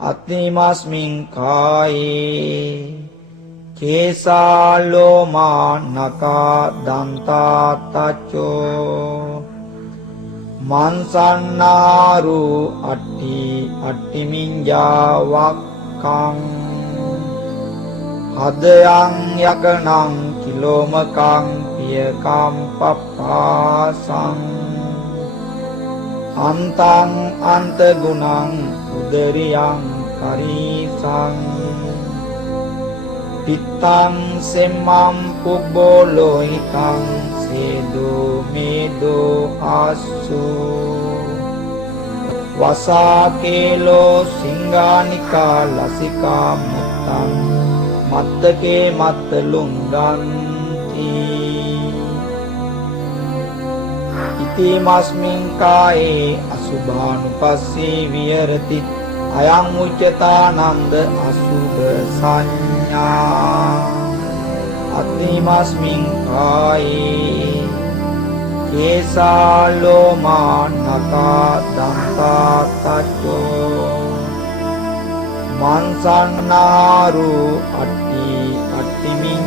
අත්තිමස්මින් කායේ කේසා ලෝමා නකා දන්තා තච්චෝ මන්සන්නාරු අට්ටිමින්ජාවක්කං හදයන් යකනං කිලෝමකං පියකම් පප්පාසං අන්තං අන්තගුණං උදරියං කරීසං පිත්තං සෙම්මං පුබ්බෝලෝහිතං සේදෝ මේදෝ ආස්සු වසාකේලෝ සිංගානිකා ලසිකා මුත්තං මත්තකේ මත්තලුංගන්ති ඉතිමස්මින් කායේ අසුභානුපස්සී විහෙරති අයං උච්චතානන්ද අසුභ සංඥා අත්තිමස්මින් කායේ කේසා ලෝමා නකා දන්තා තච්චෝ මන්සන්නාරු අට්ටිමින්ජාවක්කං